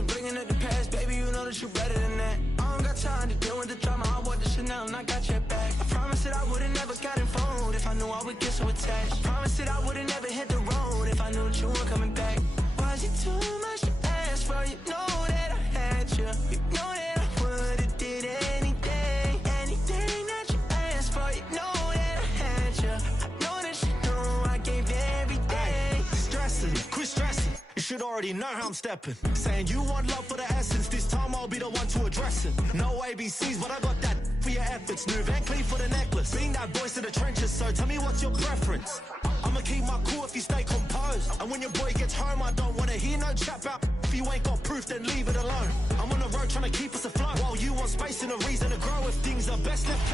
wasn't bringing up the past, baby, you know that you better than that. I don't got time to deal with the drama, I bought the Chanel and I got your back. I promised that I would've never gotten phone if I knew I would get so attached. I promised that I would've never hit the road if I knew that you weren't coming back. Was it too much to ask for? You know that I had you. You know that I would've did anything, anything that you asked for. You know that I had you. I know that you know I gave everything. Stressing, quit stressing. You should already know how I'm stepping. Saying you want love for the essence. This time I'll be the one to address it. No ABCs, but I got that for your efforts. New Van Cleef for the necklace. Being that voice in the trenches, so tell me what's your preference. I'ma keep my cool if you stay composed. And when your boy gets home, I don't wanna hear no chat about. If you ain't got proof, then leave it alone. I'm on the road trying to keep us afloat. While you want space and a reason to grow. If things are best left.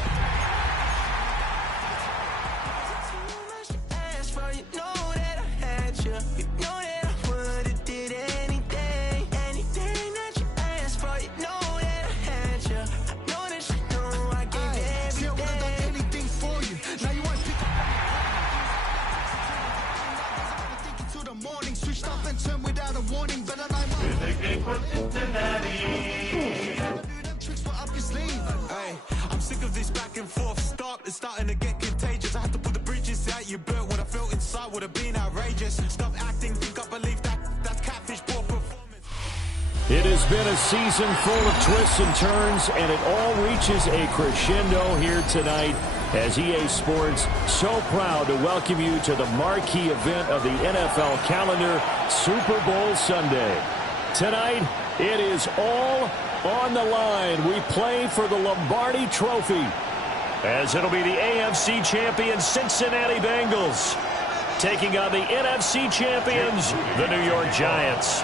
Too much to ask for, you know that I had you. You know that I would've did anything, anything that you asked for. You know that I had you. I know that you know I gave everything. See, I would've done anything for you. Now you won't pick up. Think until the morning, switched up and turned without a warning. Better know tricks were up your sleeve. Hey, I'm sick of this back and forth. It's starting to get contagious. I had to put the bridges out you built. What I felt inside would have been outrageous. Stop acting, think I believe that's catfish poor performance. It has been a season full of twists and turns, and it all reaches a crescendo here tonight as EA Sports so proud to welcome you to the marquee event of the NFL calendar, Super Bowl Sunday. Tonight, it is all on the line. We play for the Lombardi Trophy, as it'll be the AFC champion Cincinnati Bengals taking on the NFC champions, the New York Giants.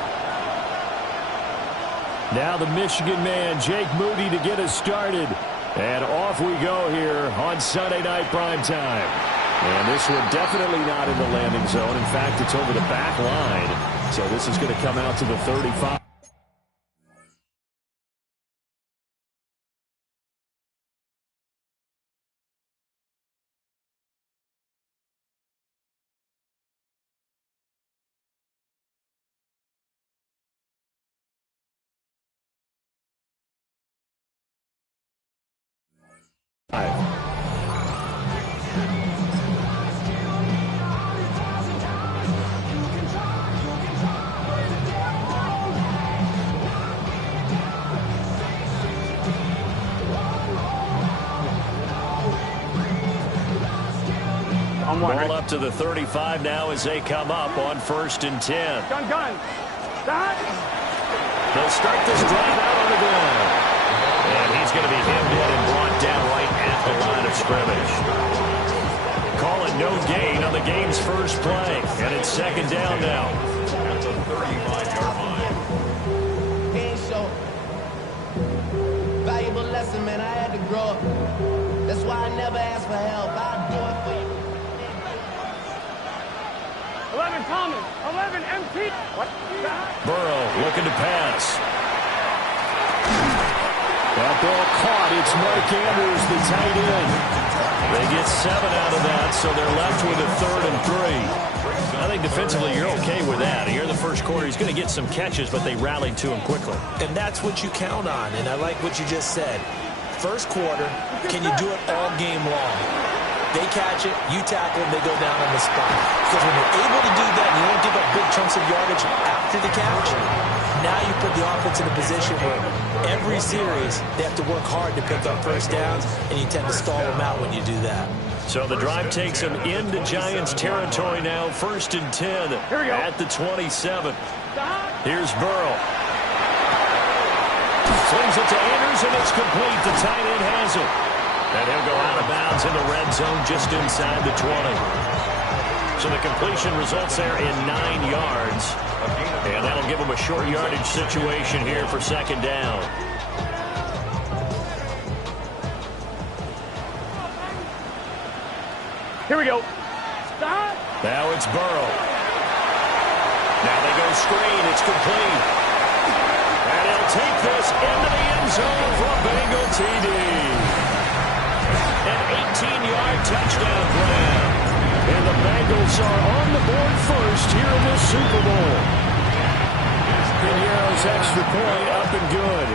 Now the Michigan man, Jake Moody, to get us started. And off we go here on Sunday Night Primetime. And this one definitely not in the landing zone. In fact, it's over the back line. So this is going to come out to the 35. Ball up to the 35 now as they come up on 1st and 10. Gun. Stop. They'll start this drive out on the ground. And he's going to be hemmed in and brought down right at the line of scrimmage. Call it no gain on the game's first play. And it's 2nd down now. At the 35-yard line. Ain't so valuable lesson, man. I had to grow up. That's why I never ask for help. I'll do it for you. 11 common. 11 empty. What? Burrow looking to pass. That ball caught. It's Mark Andrews, the tight end. They get 7 out of that, so they're left with a 3rd and 3. I think defensively you're okay with that. Here in the first quarter, he's going to get some catches, but they rallied to him quickly. And that's what you count on, and I like what you just said. First quarter, can you do it all game long? They catch it, you tackle them, they go down on the spot. Because when you're able to do that, and you don't give up big chunks of yardage after the catch, now you put the offense in a position where every series they have to work hard to pick up first downs, and you tend to stall them out when you do that. So the drive takes them into Giants territory now, 1st and 10 at the 27. Here's Burrow. Slings it to Andrews, and it's complete. The tight end has it. And he'll go out of bounds in the red zone just inside the 20. So the completion results there in 9 yards. And that'll give him a short yardage situation here for 2nd down. Here we go. Stop. Now it's Burrow. Now they go screen. It's complete. And he'll take this into the end zone for a Bengal TD. An 18-yard touchdown grab. And the Bengals are on the board first here in this Super Bowl. Pinheiro Pinheiro's extra point up and good.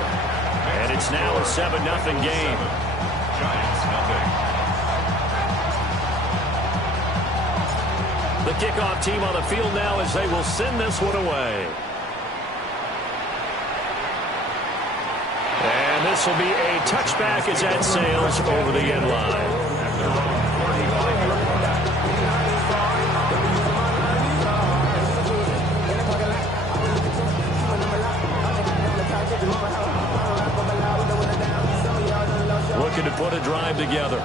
And it's now a 7-0 game. Giants nothing. The kickoff team on the field now as they will send this one away. And this will be a touchback as that sails over the end line. Looking to put a drive together.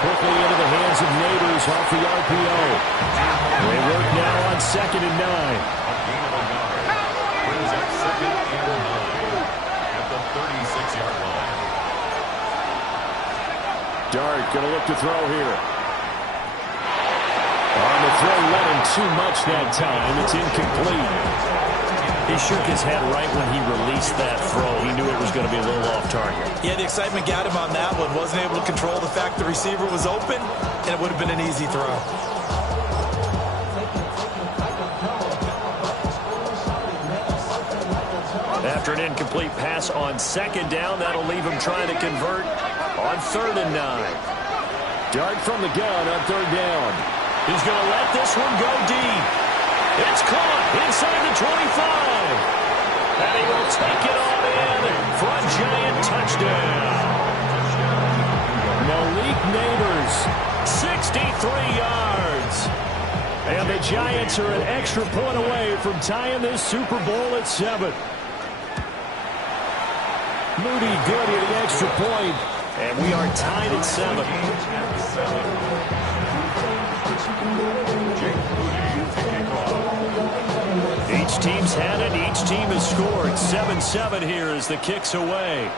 Quickly into the hands of Neighbors off the RPO. They work now on 2nd and 9. Brings up 2nd and 9 at the 36-yard line. Dart going to look to throw here. On the throw, running too much that time. It's incomplete. He shook his head right when he released that throw. He knew it was going to be a little off target. Yeah, the excitement got him on that one. Wasn't able to control the fact the receiver was open, and it would have been an easy throw. After an incomplete pass on 2nd down, that'll leave him trying to convert on 3rd and 9. Dart from the gun on 3rd down. He's going to let this one go deep. It's caught inside the 25. And he will take it on in for a Giant touchdown. Malik Neighbors, 63 yards. And the Giants are an extra point away from tying this Super Bowl at 7. Moody good at an extra point. And we are tied at 7. Each team's had it. Each team has scored. 7-7 here as the kick's away.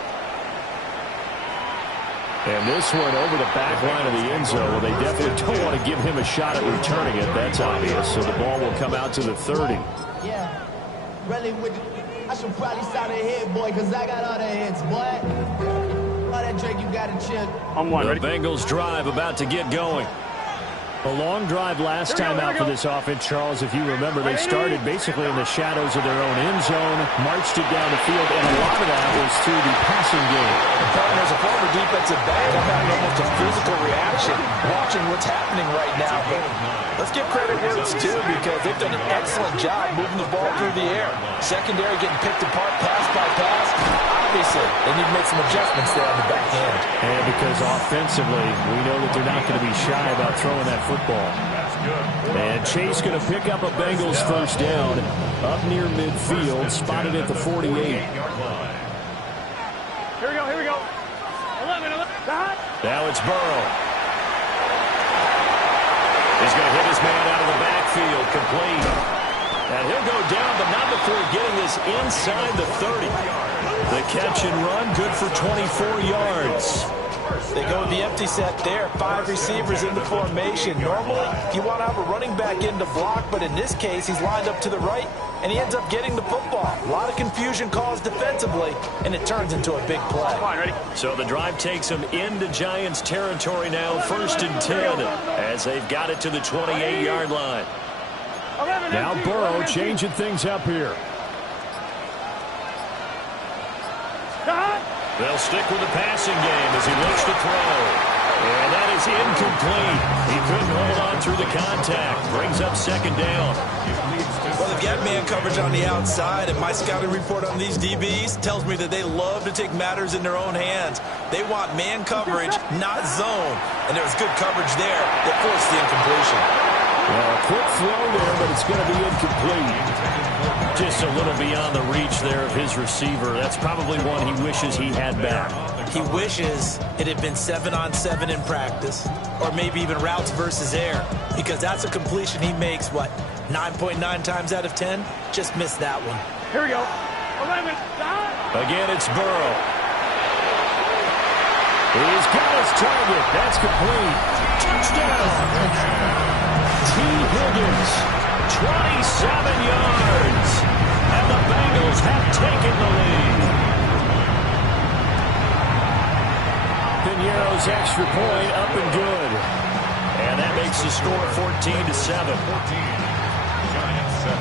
And this one over the back line of the end zone. Well, they definitely don't want to give him a shot at returning it. That's obvious. So the ball will come out to the 30. Yeah, really, I should probably sign a hit, boy, because I got all the hits, boy. All that drink you got to chill. The Bengals drive about to get going. A long drive last time out for this offense, Charles. If you remember, they started basically in the shadows of their own end zone, marched it down the field, and a lot of that was through the passing game. And as a former defensive back, I'm having almost a physical reaction watching what's happening right now. But let's give credit where it's due because they've done an excellent job moving the ball through the air. Secondary getting picked apart pass by pass. Obviously, they need to make some adjustments there on the back end. And because offensively, we know that they're not going to be shy about throwing that football. And Chase going to pick up a Bengals first down up near midfield, spotted at the 48. Here we go, here we go. 11. Now it's Burrow. He's going to hit his man out of the backfield, complete. And he'll go down, but not before getting this inside the 30. The catch and run, good for 24 yards. They go with the empty set there. 5 receivers in the formation. Normally, you want to have a running back in to block, but in this case, he's lined up to the right, and he ends up getting the football. A lot of confusion caused defensively, and it turns into a big play. Come on, ready? So the drive takes them into Giants territory now, 1st and 10, as they've got it to the 28-yard line. Now Burrow changing things up here. They'll stick with the passing game as he looks to throw. And that is incomplete. He couldn't hold on through the contact. Brings up 2nd down. Well, they've got man coverage on the outside, and my scouting report on these DBs tells me that they love to take matters in their own hands. They want man coverage, not zone. And there was good coverage there that forced the incompletion. Well, a quick throw there, but it's going to be incomplete. Just a little beyond the reach there of his receiver. That's probably one he wishes he had back. He wishes it had been 7-on-7 in practice, or maybe even routes versus air, because that's a completion he makes, 9.9 times out of 10? Just missed that one. Here we go. 11. Again, it's Burrow. He's got his target. That's complete. Touchdown. T. Higgins, 27 yards. And the Bengals have taken the lead. Pinheiro's extra point up and good. And that makes makes the score 14-7. 14. Giants 7.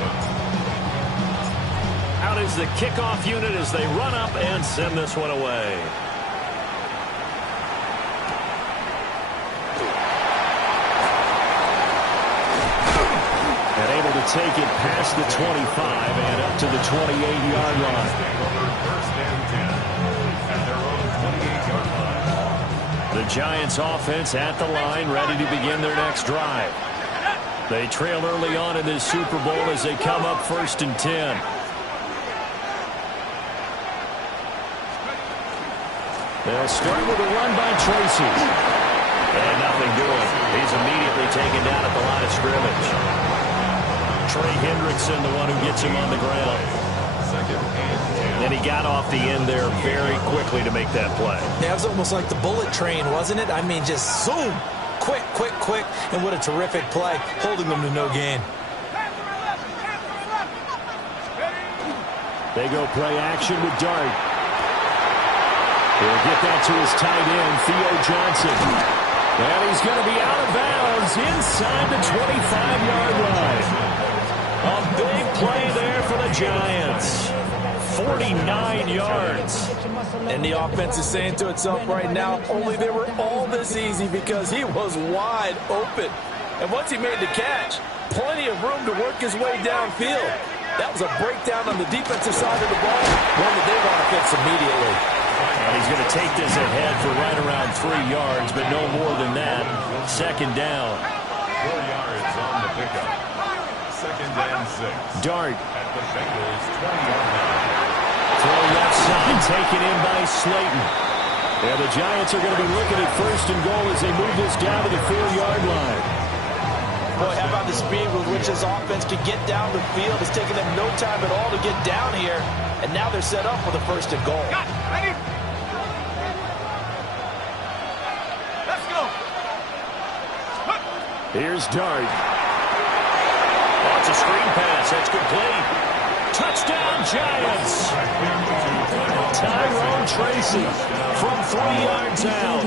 Out is the kickoff unit as they run up and send this one away. And able to take it past the 25 and up to the 28-yard line. First and 10 at their own 28-yard line. The Giants offense at the line, ready to begin their next drive. They trail early on in this Super Bowl as they come up 1st and 10. They'll start with a run by Tracy. And nothing doing. He's immediately taken down at the line of scrimmage. Trey Hendrickson, the one who gets him on the ground. And he got off the end there very quickly to make that play. Yeah, it was almost like the bullet train, wasn't it? I mean, just zoom. Quick, quick, quick. And what a terrific play, holding them to no gain. They go play action with Dart. He'll get that to his tight end, Theo Johnson. And he's going to be out of bounds inside the 25-yard line. A big play there for the Giants. 49 yards. And the offense is saying to itself right now, only they were all this easy because he was wide open. And once he made the catch, plenty of room to work his way downfield. That was a breakdown on the defensive side of the ball, one that they want to fix immediately. And he's going to take this ahead for right around 3 yards, but no more than that. 2nd down. 4 yards on the pickup. 2nd and 6. Dart. At the Bengals' 20-yard line. Throw left side, taken in by Slayton. And the Giants are going to be looking at 1st and goal as they move this down to the 4-yard line. Boy, how about the speed with which this offense can get down the field? It's taken them no time at all to get down here. And now they're set up for the 1st and goal. Ready? Let's go. Here's Dart. Oh, it's a screen pass. That's complete. Touchdown, Giants. Tyrone Tracy from 3 yards out.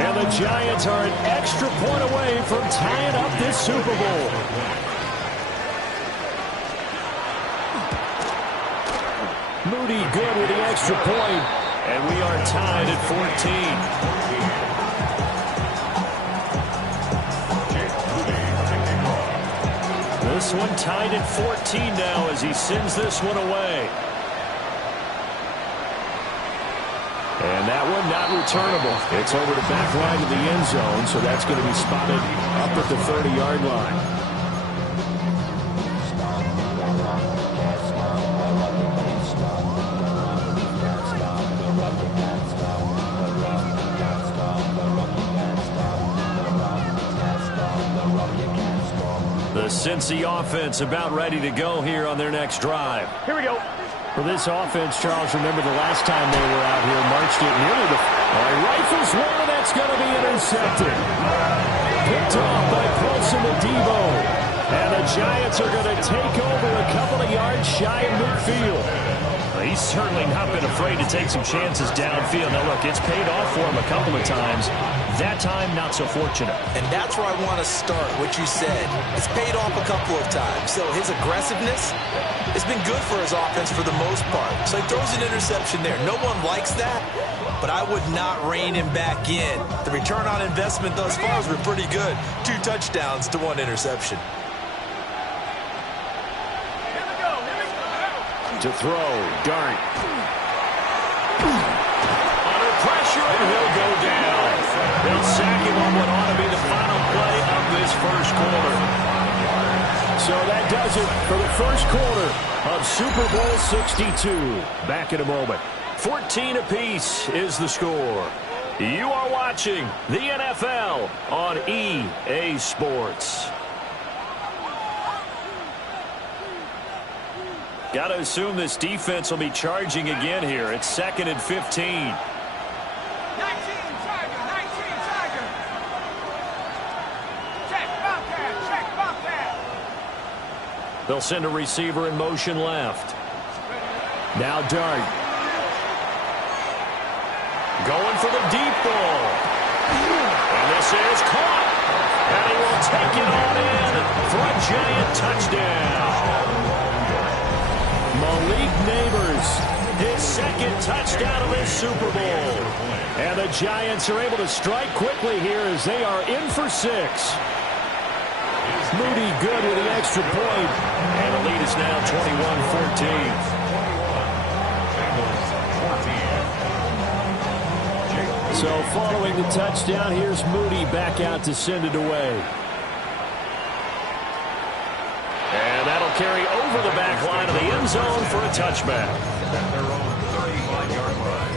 And the Giants are an extra point away from tying up this Super Bowl. Moody good with the extra point. And we are tied at 14. This one tied at 14 now as he sends this one away. And that one not returnable. It's over the back line of the end zone, so that's going to be spotted up at the 30-yard line. The Cincy offense about ready to go here on their next drive. Here we go. For this offense, Charles, remember the last time they were out here, marched it nearly the... rifles one, that's going to be intercepted. Picked off by Paulson Adebo. And the Giants are going to take over a couple of yards shy of midfield. He's certainly not been afraid to take some chances downfield. Now, look, it's paid off for him a couple of times. That time, not so fortunate. And that's where I want to start, what you said. It's paid off a couple of times. So his aggressiveness has been good for his offense for the most part. So he throws an interception there. No one likes that, but I would not rein him back in. The return on investment thus far has been pretty good. 2 touchdowns to 1 interception. To throw, Dart. Under pressure, and he'll go down. They'll sack him on what ought to be the final play of this first quarter. So that does it for the first quarter of Super Bowl 62. Back in a moment. 14 apiece is the score. You are watching the NFL on EA Sports. Got to assume this defense will be charging again here. It's 2nd and 15. 19 Tiger. Check, Bobcat. They'll send a receiver in motion left. Now Dart. Going for the deep ball. And this is caught. And he will take it on in for a giant touchdown. Malik Neighbors, his second touchdown of this Super Bowl. And the Giants are able to strike quickly here as they are in for 6. Moody good with the extra point. And the lead is now 21-14. So following the touchdown, here's Moody back out to send it away. And that'll carry over the back line of the end zone for a touchback. At their own 35-yard line.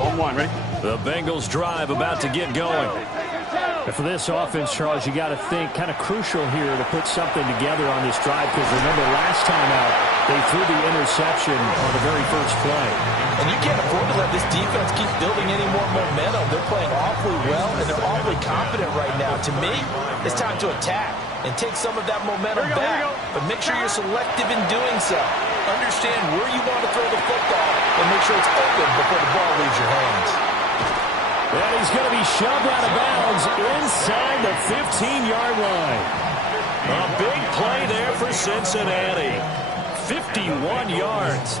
On one, ready? The Bengals drive about to get going. And for this offense, Charles, you got to think kind of crucial here to put something together on this drive, because remember last time out they threw the interception on the very first play. And you can't afford to let this defense keep building any more momentum. They're playing awfully well, and they're awfully confident right now. To me, it's time to attack and take some of that momentum back. But make sure you're selective in doing so. Understand where you want to throw the football and make sure it's open before the ball leaves your hands. And he's going to be shoved out of bounds inside the 15-yard line. A big play there for Cincinnati. 51 yards.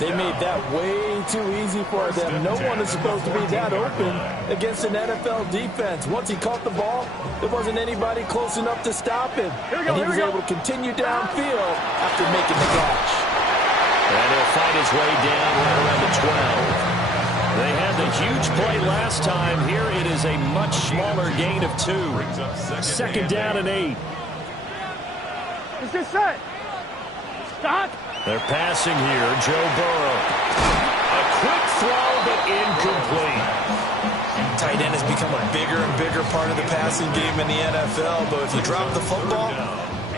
They made that way too easy for them. No one is supposed to be that open against an NFL defense. Once he caught the ball, there wasn't anybody close enough to stop him. And he was able to continue downfield after making the catch. And he'll find his way down right around the 12. They had the huge play last time. Here it is a much smaller gain of 2. Second down and 8. Is this set? Stop. They're passing here. Joe Burrow. A quick throw, but incomplete. Tight end has become a bigger and bigger part of the passing game in the NFL. But if you drop the football,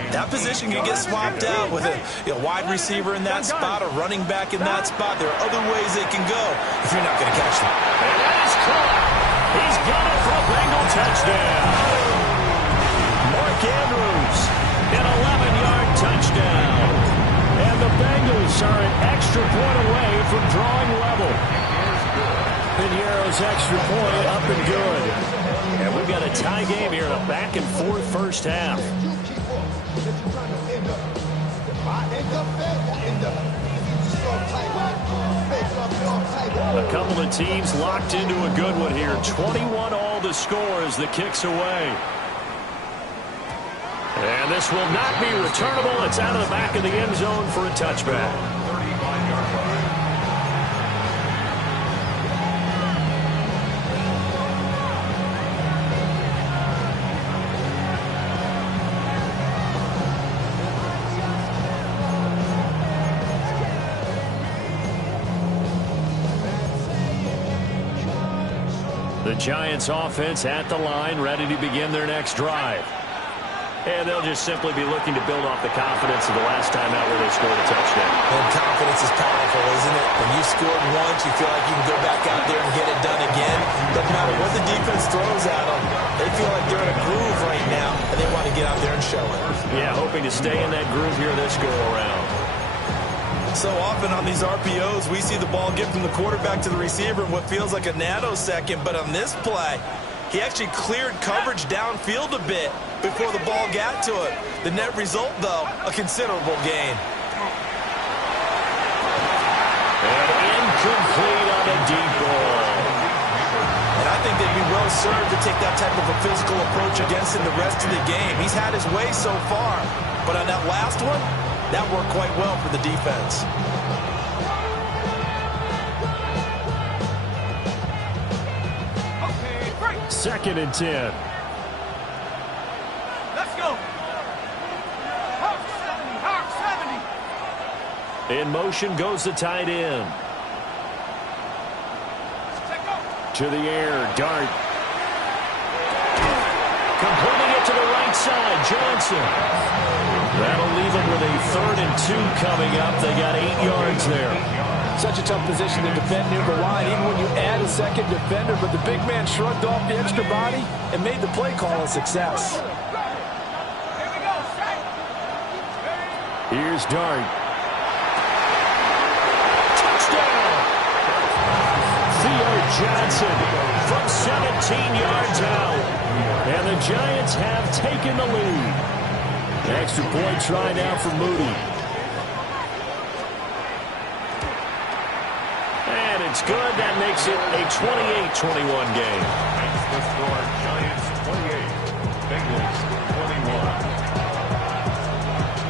that position can get swapped out with a wide receiver in that spot, a running back in that spot. There are other ways they can go if you're not going to catch them. And that is caught. He's got it for a Bengal touchdown. Mark Andrews, an 11-yard touchdown. And the Bengals are an extra point away from drawing level. Piniero's extra point up and good. And we've got a tie game here in a back-and-forth first half. A couple of teams locked into a good one here. 21-all the score as the kick's away. And this will not be returnable. It's out of the back of the end zone for a touchback. 35-yard line. The Giants offense at the line, ready to begin their next drive. And they'll just simply be looking to build off the confidence of the last time out where they scored a touchdown. And confidence is powerful, isn't it? When you scored once, you feel like you can go back out there and get it done again. Doesn't matter what the defense throws at them. They feel like they're in a groove right now, and they want to get out there and show it. Yeah, hoping to stay in that groove here this go-around. So often on these RPOs, we see the ball get from the quarterback to the receiver in what feels like a nanosecond. But on this play, he actually cleared coverage downfield a bit before the ball got to it. The net result, though, a considerable gain. And incomplete on a deep ball. And I think they'd be well served to take that type of a physical approach against him the rest of the game. He's had his way so far, but on that last one, that worked quite well for the defense. Second and 10. Let's go. Hawk 70. In motion goes the tight end. To the air, Dart. Completing it to the right side, Johnson. That'll leave them with a 3rd and 2 coming up. They got 8 yards there. Such a tough position to defend near the line, even when you add a second defender, but the big man shrugged off the extra body and made the play call a success. Here's Dart. Johnson from 17 yards out. And the Giants have taken the lead. Extra point try now for Moody. And it's good. That makes it a 28-21 game. That's the score. Giants 28, Bengals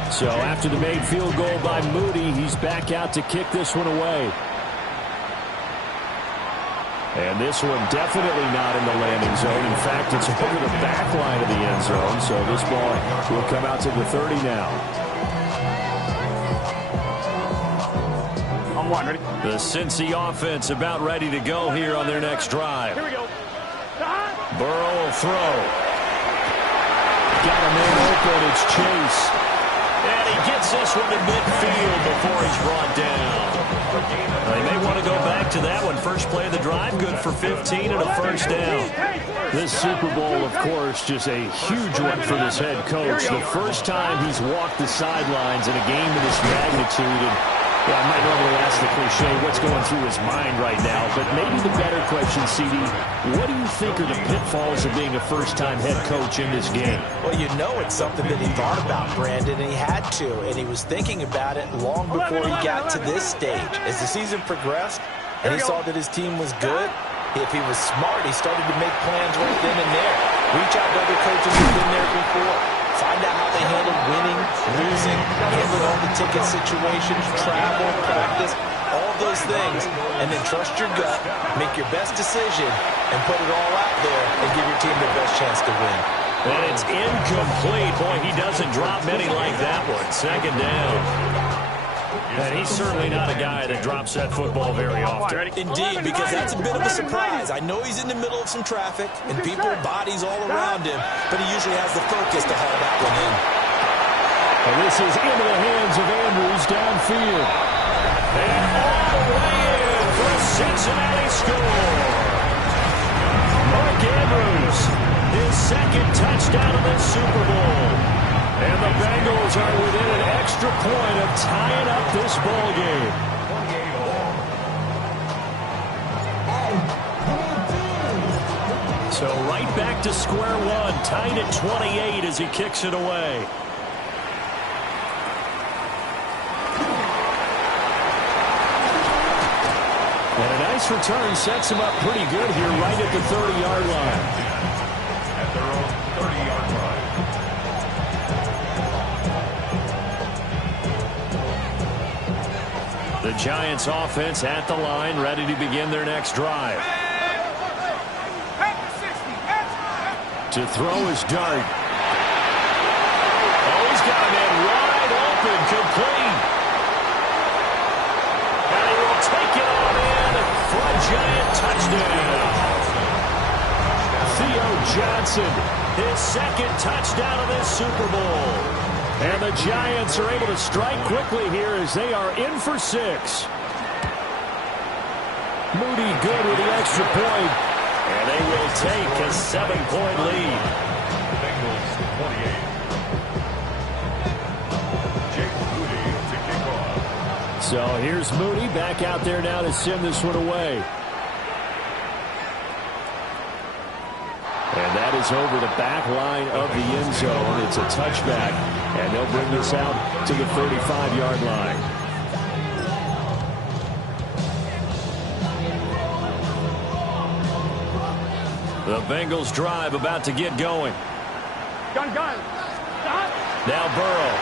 21. So after the made field goal by Moody, he's back out to kick this one away. And this one definitely not in the landing zone. In fact, it's over the back line of the end zone. So this ball will come out to the 30 now. On one, ready? The Cincy offense about ready to go here on their next drive. Here we go. Burrow will throw. Got a man open. It's Chase. And he gets this one to midfield before he's brought down. They may want to go back to that one. First play of the drive, good for 15 and a first down. This Super Bowl, of course, just a huge one for this head coach. The first time he's walked the sidelines in a game of this magnitude. And I might normally ask the cliche, what's going through his mind right now? But maybe the better question, CD, what do you think are the pitfalls of being a first-time head coach in this game? Well, you know it's something that he thought about, Brandon, and he had to. And he was thinking about it long before he got to this stage. As the season progressed and he saw that his team was good, if he was smart, he started to make plans right then and there. Reach out to other coaches who've been there before. Find out how they handle winning, losing, handling all the ticket situations, travel, practice, all those things. And then trust your gut, make your best decision, and put it all out there and give your team the best chance to win. And it's incomplete. Boy, he doesn't drop many like that one. Second down. And he's certainly not a guy that drops that football very often. Indeed, because that's a bit of a surprise. I know he's in the middle of some traffic and people, bodies all around him, but he usually has the focus to haul that one in. And this is into the hands of Andrews downfield. And all the way in for a Cincinnati score. Mark Andrews, his second touchdown of this Super Bowl. And the Bengals are within an extra point of tying up this ball game. So right back to square one, tied at 28 as he kicks it away. And a nice return sets him up pretty good here right at the 30-yard line. At their own 30-yard line. The Giants offense at the line, ready to begin their next drive. To throw his dart. Oh, he's got a man wide open, complete. And he will take it on in for a Giant touchdown. Theo Johnson, his second touchdown of this Super Bowl. And the Giants are able to strike quickly here as they are in for 6. Moody good with the extra point. And they will take a 7-point lead. Bengals 28. Jake Moody to kick off. So here's Moody back out there now to send this one away. And that is over the back line of the end zone. It's a touchback, and they'll bring this out to the 35-yard line. The Bengals drive about to get going. Gun. Now Burrow.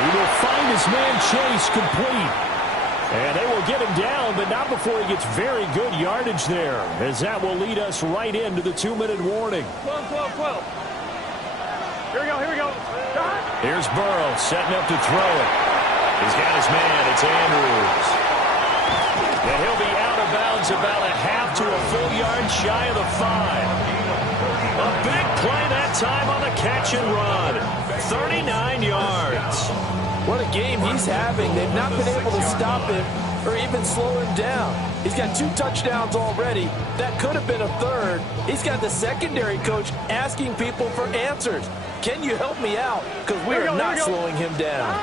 He will find his man Chase complete. And they will get him down, but not before he gets very good yardage there, as that will lead us right into the 2-minute warning. 12. Here we go. Here's Burrow setting up to throw it. He's got his man. It's Andrews. And he'll be out of bounds about a half to a full yard shy of the 5. A big play that time on the catch and run. 39 yards. What a game he's having. They've not been able to stop him or even slow him down. He's got 2 touchdowns already. That could have been a third. He's got the secondary coach asking people for answers. Can you help me out? Because we are not slowing him down.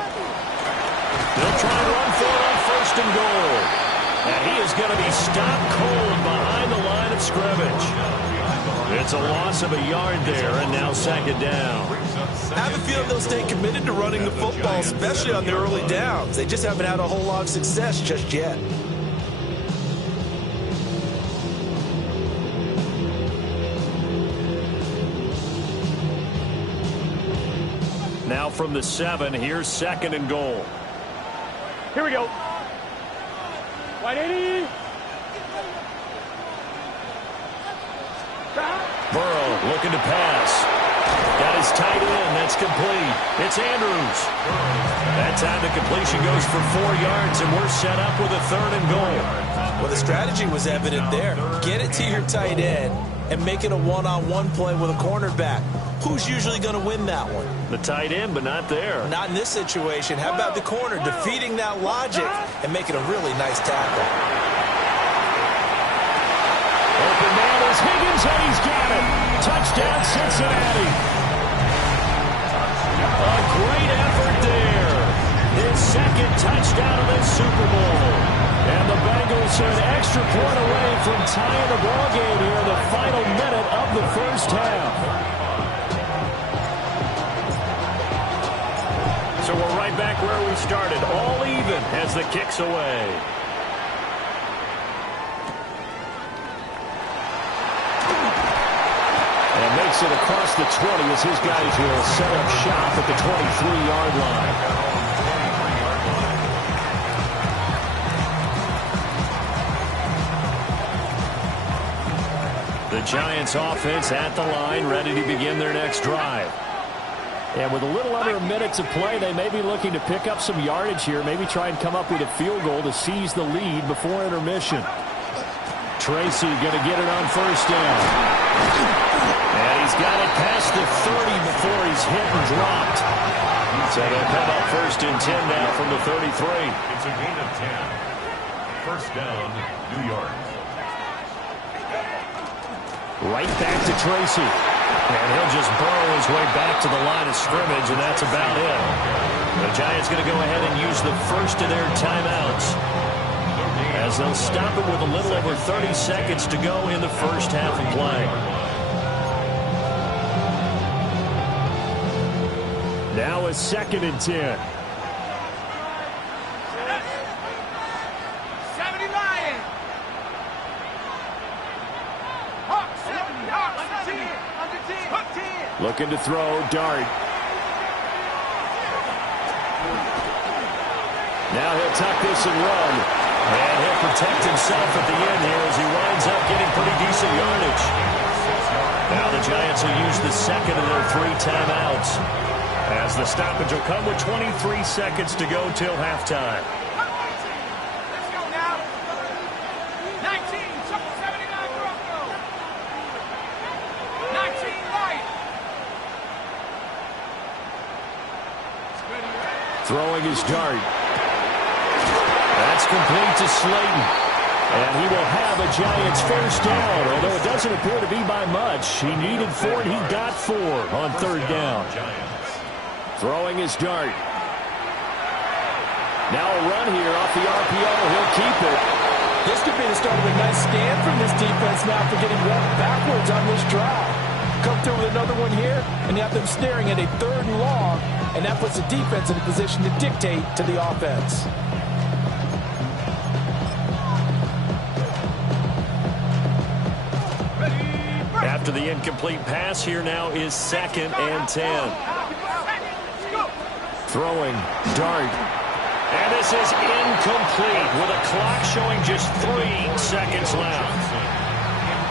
They'll try and run for it on first and goal. And he is going to be stopped cold behind the line of scrimmage. It's a loss of a yard there, and now second down. I have a feeling they'll stay committed to running the football, especially on their early downs. They just haven't had a whole lot of success just yet. Now from the 7, here's second and goal. Here we go. 180. Burrow looking to pass. Got his tight end. That's complete. It's Andrews. That time the completion goes for 4 yards, and we're set up with a third and goal. Well, the strategy was evident there. Get it to your tight end and make it a one-on-one play with a cornerback. Who's usually going to win that one? The tight end, but not there. Not in this situation. How about the corner defeating that logic and making a really nice tackle? Open man is Higgins, and he's got it. Touchdown, Cincinnati. A great effort there. His second touchdown of the Super Bowl. And the Bengals are an extra point away from tying the ball game here in the final minute of the first half. So we're right back where we started, all even as the kick's away. And makes it across the 20 as his guys will set up shop at the 23-yard line. The Giants offense at the line, ready to begin their next drive. And with a little under a minute to play, they may be looking to pick up some yardage here, maybe try and come up with a field goal to seize the lead before intermission. Tracy going to get it on first down. And he's got it past the 30 before he's hit and dropped. So they'll come up first and 10 now from the 33. It's a gain of 10. First down, New York. Right back to Tracy. And he'll just burrow his way back to the line of scrimmage, and that's about it. The Giants going to go ahead and use the first of their timeouts, as they'll stop it with a little over 30 seconds to go in the first half of play. Now a second and 10. Looking to throw, Dart. Now he'll tuck this and run. And he'll protect himself at the end here as he winds up getting pretty decent yardage. Now the Giants will use the second of their 3 timeouts, as the stoppage will come with 23 seconds to go till halftime. Throwing his Dart. That's complete to Slayton. And he will have a Giants first down, although it doesn't appear to be by much. He needed 4, and he got 4 on third down. Throwing his Dart. Now a run here off the RPO. He'll keep it. This could be the start of a nice stand from this defense now for getting walked backwards on this drive. Come through with another one here, and you have them staring at a 3rd and long, and that puts the defense in a position to dictate to the offense. After the incomplete pass, here now is second and 10. Throwing, Dart. And this is incomplete with a clock showing just 3 seconds left.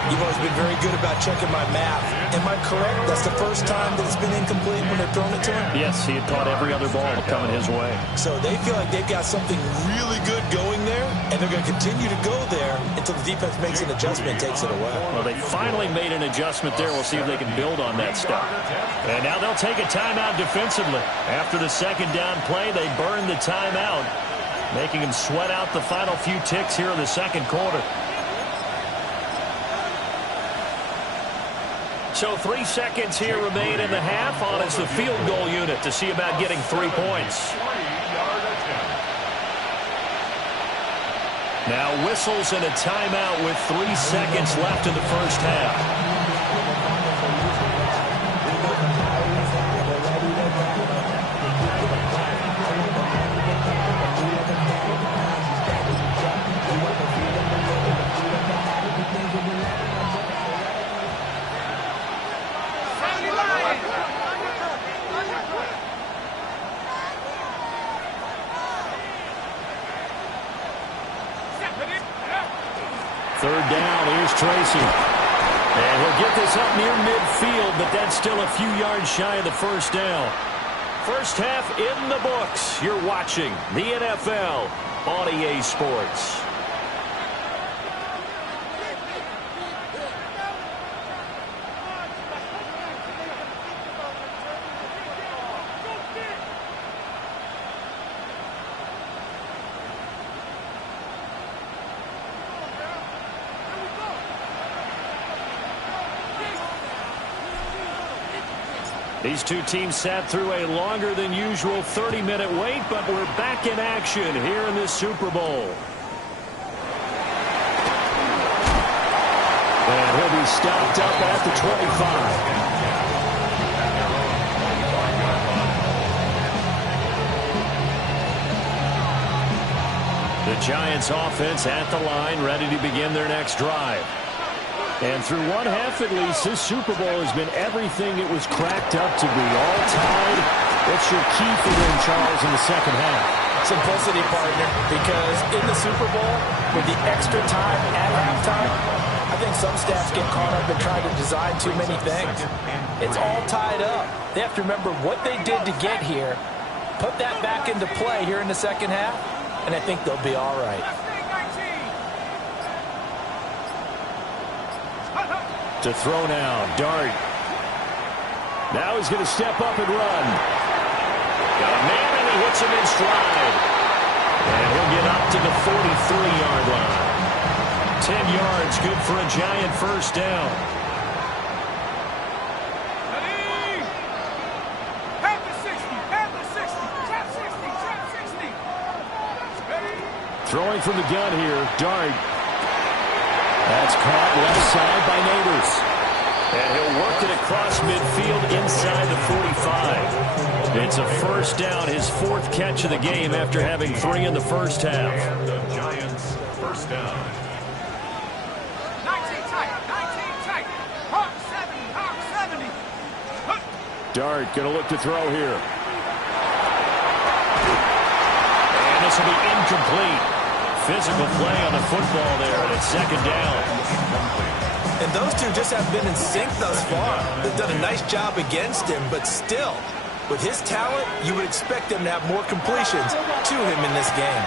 You've always been very good about checking my math. Am I correct? That's the first time that it's been incomplete when they've thrown it to him? Yes, he had caught every other ball coming his way. So they feel like they've got something really good going there, and they're going to continue to go there until the defense makes an adjustment and takes it away. Well, they finally made an adjustment there. We'll see if they can build on that stuff. And now they'll take a timeout defensively. After the second down play, they burn the timeout, making them sweat out the final few ticks here in the second quarter. So 3 seconds here remain in the half. On is the field goal unit to see about getting 3 points. Now whistles and a timeout with 3 seconds left in the first half. Third down, here's Tracy. And he'll get this up near midfield, but that's still a few yards shy of the first down. First half in the books. You're watching the NFL on EA Sports. These two teams sat through a longer than usual 30-minute wait, but we're back in action here in this Super Bowl. And he'll be stopped up at the 25. The Giants offense at the line, ready to begin their next drive. And through one half at least, this Super Bowl has been everything it was cracked up to be. All tied. What's your key for them, Charles, in the second half? Simplicity, partner, because in the Super Bowl, with the extra time at halftime, I think some staffs get caught up in trying to design too many things. It's all tied up. They have to remember what they did to get here, put that back into play here in the second half, and I think they'll be all right. To throw now, Dart. Now he's going to step up and run. Got a man and he hits him in stride. And he'll get up to the 43-yard line. 10 yards, good for a Giant first down. Ready? Half the 60, half the 60, trap 60, trap 60. Ready? Throwing from the gun here, Dart. That's caught left side by Neighbors. And he'll work it across midfield inside the 45. It's a first down, his 4th catch of the game after having 3 in the first half. The Giants first down. 19 tight. Hawk 70. Dart going to look to throw here. And this will be incomplete. Physical play on the football there, and it's second down. And those two just haven't been in sync thus far. They've done a nice job against him, but still, with his talent, you would expect him to have more completions to him in this game.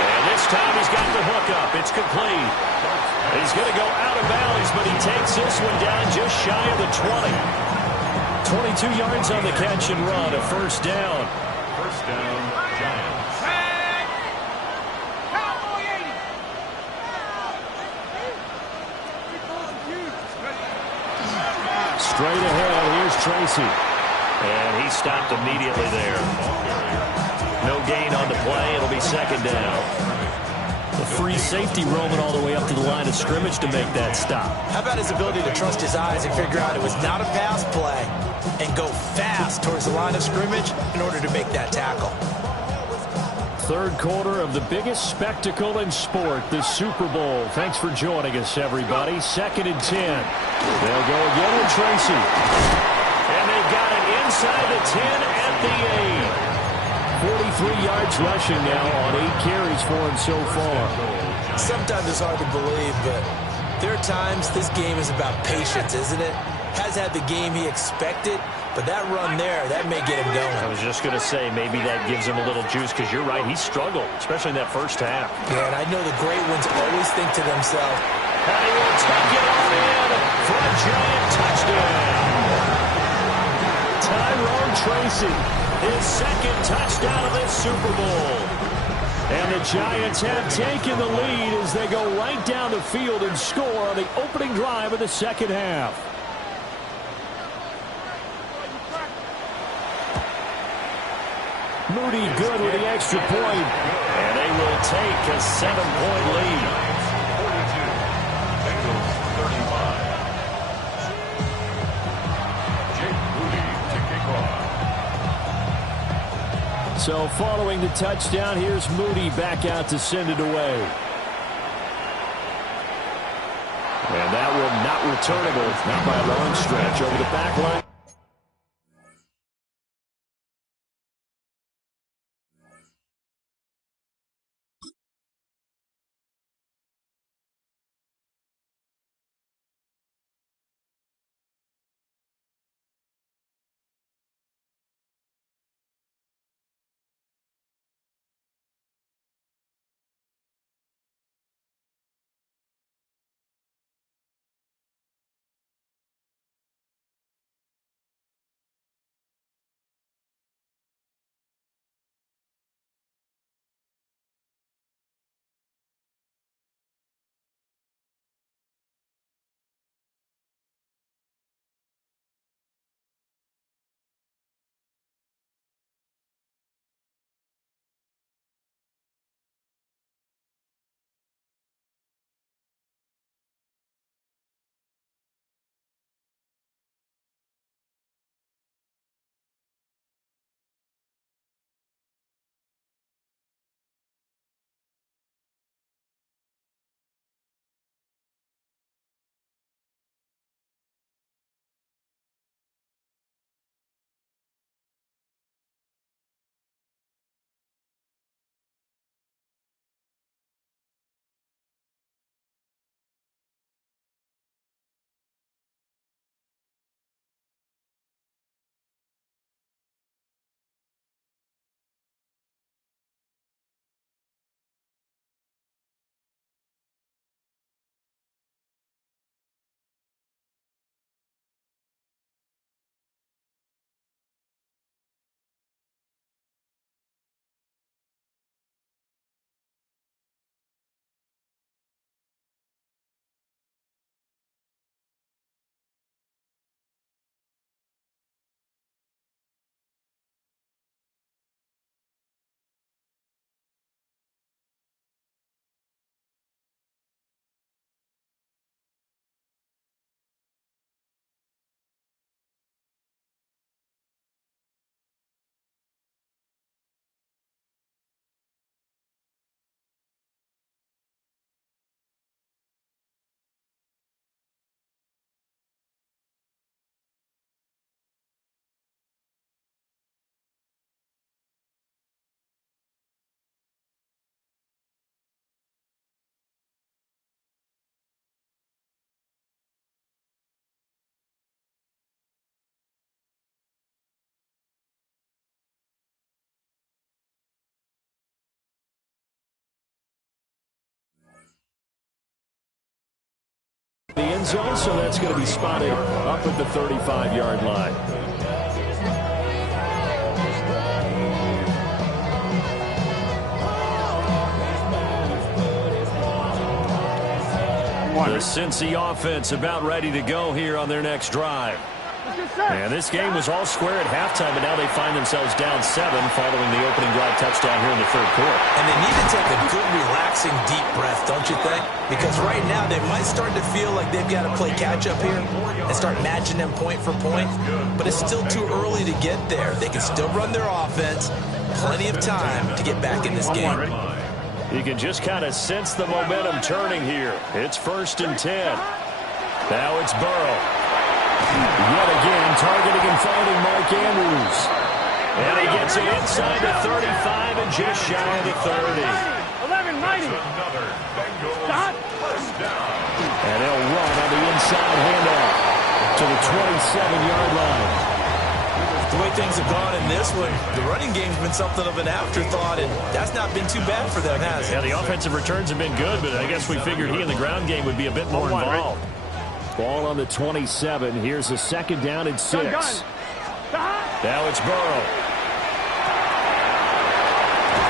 And this time he's got the hook up. It's complete. He's going to go out of bounds, but he takes this one down just shy of the 20. 22 yards on the catch and run, a first down. First down, Giants. Straight ahead, here's Tracy. And he stopped immediately there. No gain on the play. It'll be second down. The free safety roaming all the way up to the line of scrimmage to make that stop. How about his ability to trust his eyes and figure out it was not a pass play and go fast towards the line of scrimmage in order to make that tackle. Third quarter of the biggest spectacle in sport, the Super Bowl. Thanks for joining us, everybody. 2nd and 10. They'll go again with Tracy. And they've got it inside the 10 at the 8. 43 yards rushing now on 8 carries for him so far. Sometimes it's hard to believe, but there are times this game is about patience, isn't it? Has had the game he expected, but that run there, that may get him going. I was just going to say, maybe that gives him a little juice, because you're right, he struggled, especially in that first half. Yeah, and I know the great ones always think to themselves, and he will take it on in for a Giant touchdown. Tyrone Tracy, his 2nd touchdown of this Super Bowl. And the Giants have taken the lead as they go right down the field and score on the opening drive of the second half. Moody good with the extra point. And they will take a 7-point lead. 42. Bengals 35. Jake Moody to kick off. So following the touchdown, here's Moody back out to send it away. And that one not returnable, not by a long stretch, over the back line. The end zone, so that's going to be spotted up at the 35-yard line. The Cincy offense about ready to go here on their next drive. And this game was all square at halftime, but now they find themselves down 7 following the opening drive touchdown here in the third quarter. And they need to take a good, relaxing, deep breath, don't you think? Because right now they might start to feel like they've got to play catch-up here and start matching them point for point. But it's still too early to get there. They can still run their offense. Plenty of time to get back in this game. You can just kind of sense the momentum turning here. It's 1st and 10. Now it's Burrow. Yet again, targeting and finding Mark Andrews. And he gets it inside the 35 and just shy of the 30. 11, 90. Stop. And they'll run on the inside handoff to the 27-yard line. The way things have gone in this one, the running game's been something of an afterthought, and that's not been too bad for them, has it? Yeah, the offensive returns have been good, but I guess we figured he in the ground game would be a bit more involved. Ball on the 27. Here's a 2nd down and 6. Now it's Burrow.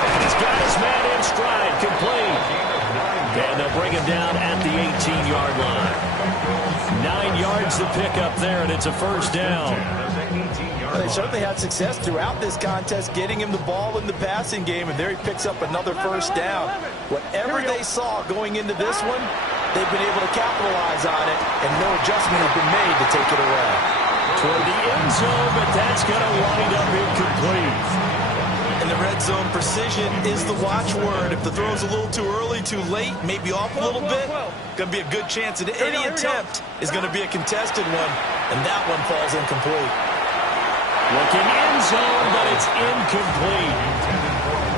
And he's got his man in stride, complete. And they'll bring him down at the 18-yard line. 9 yards to pick up there, and it's a 1st down. Well, they certainly had success throughout this contest, getting him the ball in the passing game, and there he picks up another first down. Whatever they saw going into this one, they've been able to capitalize on it, and no adjustment has been made to take it away. Toward the end zone, but that's going to wind up incomplete. In the red zone, precision is the watchword. If the throw's a little too early, too late, maybe off a little bit, going to be a good chance that any attempt is going to be a contested one, and that one falls incomplete. Looking end zone, but it's incomplete.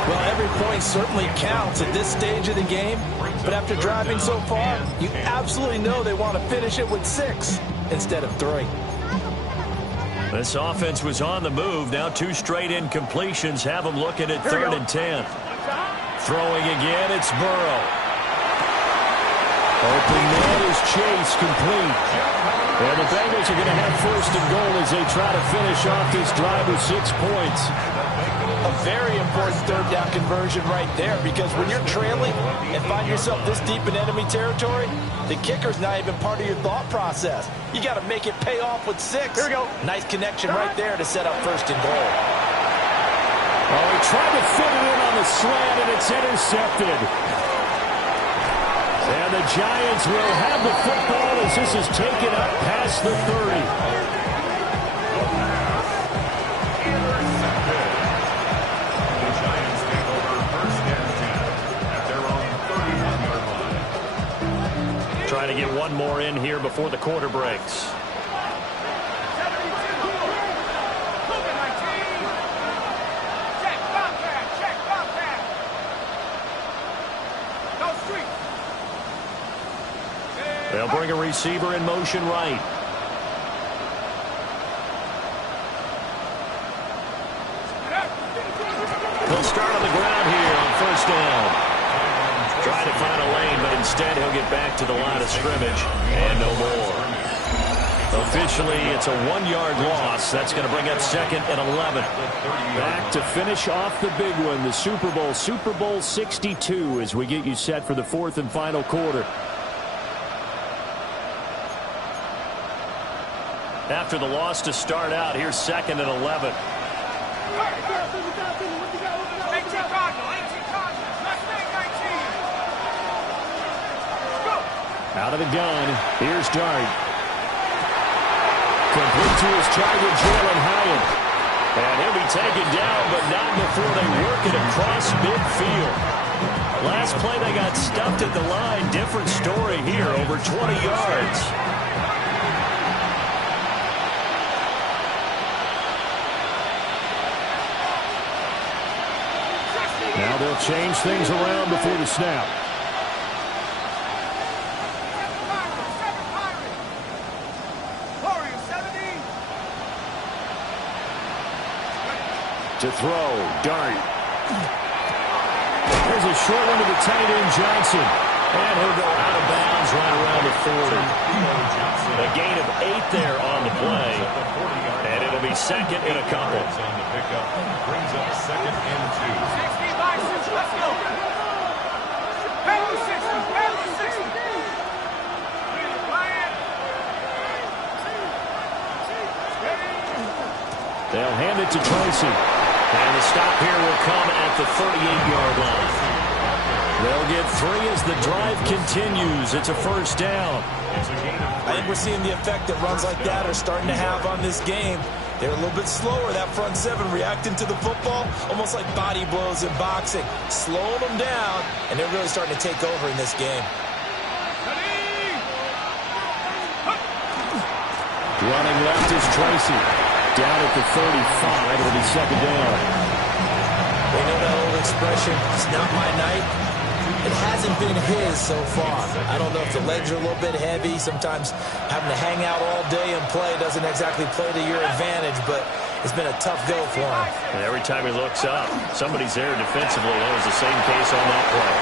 Well, every point certainly counts at this stage of the game, but after driving so far, you absolutely know they want to finish it with 6 instead of 3. This offense was on the move. Now 2 straight incompletions have them looking at 3rd and 10. Throwing again, it's Burrow. Open man is Chase, complete. And the Bengals are going to have 1st and goal as they try to finish off this drive with 6 points. A very important 3rd down conversion right there, because when you're trailing and find yourself this deep in enemy territory, the kicker's not even part of your thought process. You got to make it pay off with 6. Here we go. Nice connection right there to set up 1st and goal. Oh, he tried to fit it in on the slant, and it's intercepted. And the Giants will have the football as this is taken up past the 30. Trying to get one more in here before the quarter breaks. They'll bring a receiver in motion right. He'll start on the ground here on 1st down. Trying to find a lane, but instead he'll get back to the line of scrimmage and no more. Officially, it's a 1-yard loss. That's going to bring up 2nd and 11. Back to finish off the big one, the Super Bowl 62, as we get you set for the 4th and final quarter. After the loss to start out, here's 2nd and 11. Out of the gun, here's Dart. Complete to his target, Jalen Hyatt. And he'll be taken down, but not before they work it across midfield. Last play, they got stuffed at the line. Different story here, over 20 yards. Now they'll change things around before the snap. To throw, Dart. There's a short one to the tight end, Johnson. And he'll go out of bounds right around the 40. A gain of 8 there on the play. And it'll be 2nd and a couple. On the pickup brings up 2nd and 2. 60 by 6, let's go. Head to 60, head to 60. They'll hand it to Tracy. And the stop here will come at the 38-yard line. They'll get 3 as the drive continues. It's a 1st down. I think we're seeing the effect that runs like that are starting to have on this game. They're a little bit slower, that front 7 reacting to the football, almost like body blows in boxing, slowing them down, and they're really starting to take over in this game. Running left is Tracy. Down at the 35, it'll be 2nd down. We know that old expression, it's not my night. It hasn't been his so far. I don't know if the legs are a little bit heavy. Sometimes having to hang out all day and play doesn't exactly play to your advantage, but it's been a tough go for him. And every time he looks up, somebody's there defensively. That was the same case on that play.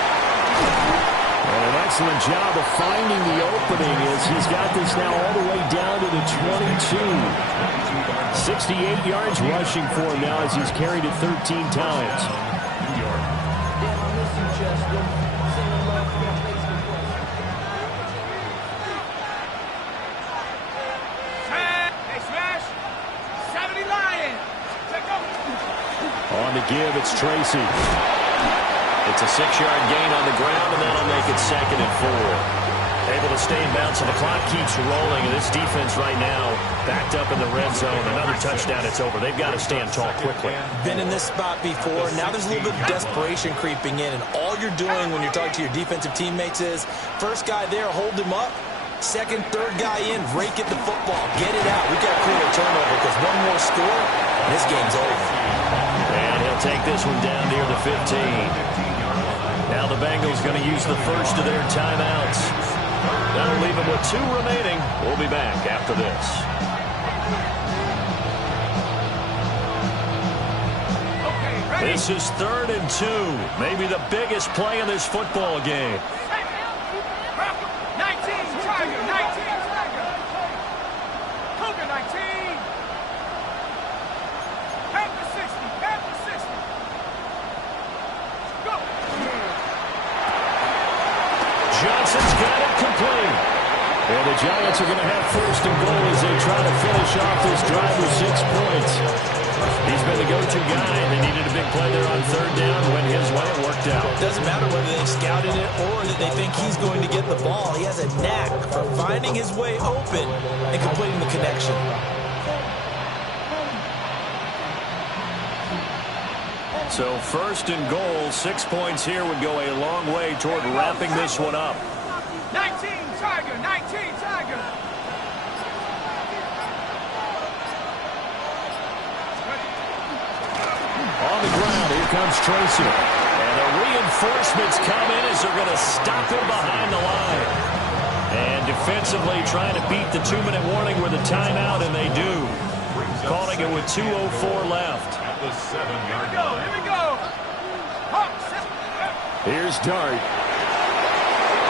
And an excellent job of finding the opening as he's got this now all the way down to the 22. 68 yards rushing for him now as he's carried it 13 times. They smash. 70 Lions. Tracy. It's a 6-yard gain on the ground, and that'll make it 2nd and 4. Able to stay in bounds, so the clock keeps rolling, and this defense right now backed up in the red zone. Another touchdown, it's over. They've got to stand tall quickly. Been in this spot before. Now there's a little bit of desperation creeping in, and all you're doing when you're talking to your defensive teammates is, first guy there, hold him up. Second, third guy in, rake at the football. Get it out. We've got to create a turnover because one more score, and this game's over. And he'll take this one down near the 15. Now the Bengals going to use the first of their timeouts. That'll leave them with 2 remaining. We'll be back after this. This is 3rd and 2. Maybe the biggest play in this football game. 19, Tiger, 19, Tiger. Cougar 19. Half the 60, half the 60. Go. Johnson's got it complete. And the Giants are going to have 1st and goal as they try to finish off this drive with 6 points. He's been the go-to guy. They needed a big play there on 3rd down. Went his way. It worked out. It doesn't matter whether they scouted it or that they think he's going to get the ball. He has a knack for finding his way open and completing the connection. So 1st and goal, 6 points here would go a long way toward wrapping this one up. 19, Tiger, 19, Tiger. On the ground, here comes Tracy. And the reinforcements come in as they're going to stop him behind the line. And defensively trying to beat the 2-minute warning with a timeout, and they do. Calling it with 2:04 left. At the 7-yard line. Here we go. Here's Dart.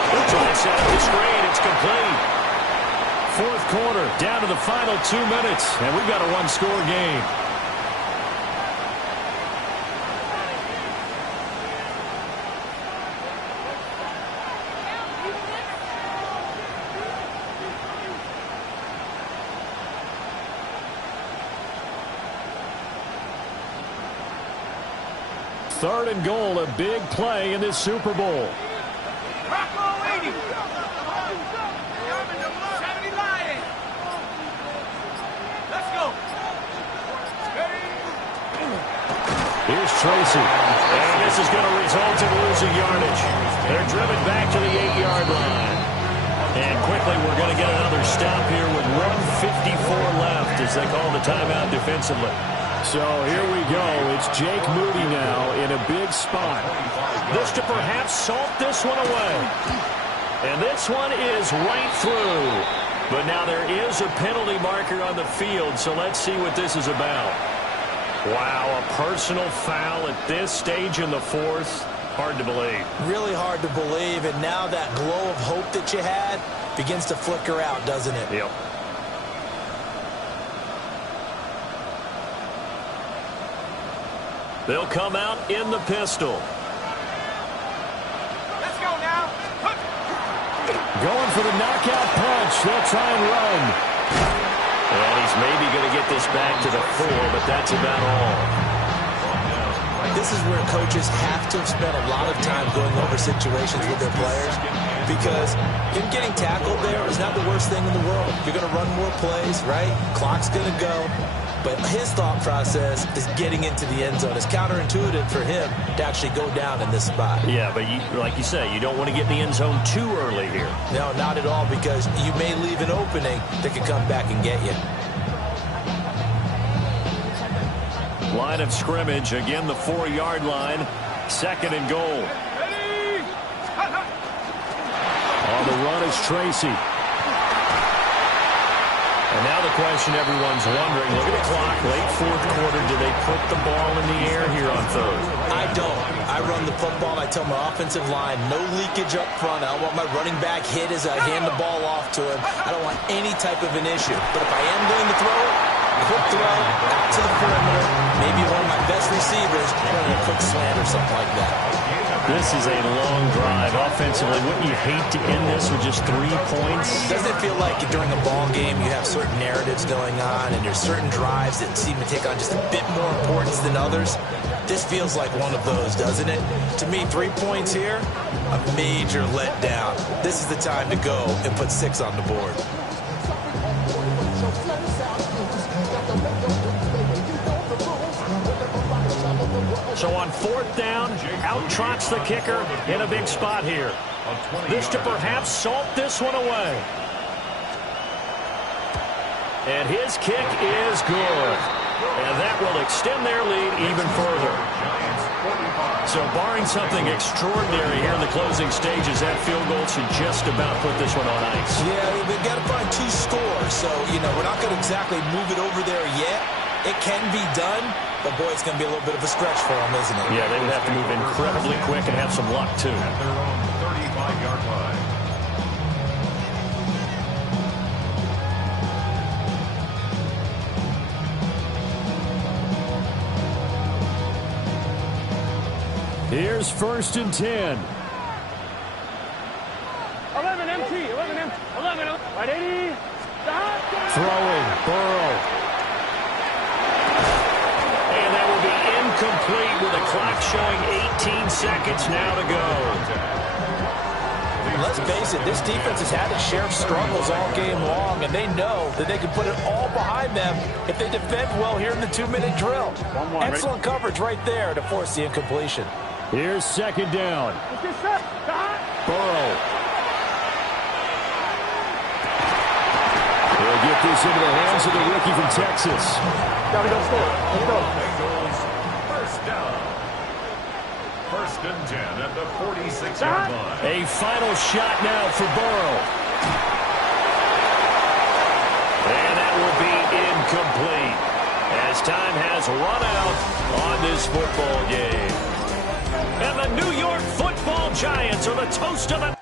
They're trying to set up the screen. It's complete. 4th quarter, down to the final 2 minutes, and we've got a 1-score game. Third and goal, a big play in this Super Bowl. Rocco 80. 70 Lion. Let's go. Here's Tracy. And this is going to result in losing yardage. They're driven back to the 8-yard line. And quickly we're going to get another stop here with 1:54 left as they call the timeout defensively. So here we go. It's Jake Moody now in a big spot. This to perhaps salt this one away. And this one is right through. But now there is a penalty marker on the field, so let's see what this is about. Wow, a personal foul at this stage in the 4th. Hard to believe. Really hard to believe, and now that glow of hope that you had begins to flicker out, doesn't it? Yep. They'll come out in the pistol. Let's go now. Going for the knockout punch. They'll try and run. And he's maybe going to get this back to the 4, but that's about all. This is where coaches have to have spent a lot of time going over situations with their players, because him getting tackled there is not the worst thing in the world. You're going to run more plays, right? Clock's going to go. But his thought process is getting into the end zone. It's counterintuitive for him to actually go down in this spot. Yeah, but like you say, you don't want to get in the end zone too early here. No, not at all, because you may leave an opening that can come back and get you. Line of scrimmage, again the 4-yard line. 2nd and goal. Ready. On the run is Tracy. And now the question everyone's wondering, look at the clock, late 4th quarter, do they put the ball in the air here on 3rd? I don't. I run the football. I tell my offensive line, no leakage up front. I don't want my running back hit as I hand the ball off to him. I don't want any type of an issue. But if I am going to throw it, quick throw, out to the perimeter, maybe one of my best receivers running a quick slant or something like that. This is a long drive. Offensively, wouldn't you hate to end this with just 3 points? Doesn't it feel like during a ball game you have certain narratives going on and there's certain drives that seem to take on just a bit more importance than others? This feels like one of those, doesn't it? To me, 3 points here, a major letdown. This is the time to go and put 6 on the board. So on 4th down, out trots the kicker in a big spot here. This to perhaps salt this one away. And his kick is good. And that will extend their lead even further. So barring something extraordinary here in the closing stages, that field goal should just about put this one on ice. Yeah, they've got to find 2 scores. So, we're not going to exactly move it over there yet. It can be done, but, boy, it's going to be a little bit of a stretch for them, isn't it? Yeah, they would have to move incredibly quick and have some luck, too. At their own 35-yard line. Here's 1st and 10. 11 MT, 11 MT, 11, right 80. Throwing, Burrow. And that will be incomplete with the clock showing 18 seconds now to go. Let's face it, this defense has had its share of struggles all game long, and they know that they can put it all behind them if they defend well here in the 2-minute drill. Excellent coverage right there to force the incompletion. Here's 2nd down. Burrow. He'll get this into the hands of the rookie from Texas. Gotta go score. Let's go. Bengals, 1st down. 1st and 10 at the 46-yard line. A final shot now for Burrow. And that will be incomplete as time has run out on this football game. And the New York Football Giants are the toast of the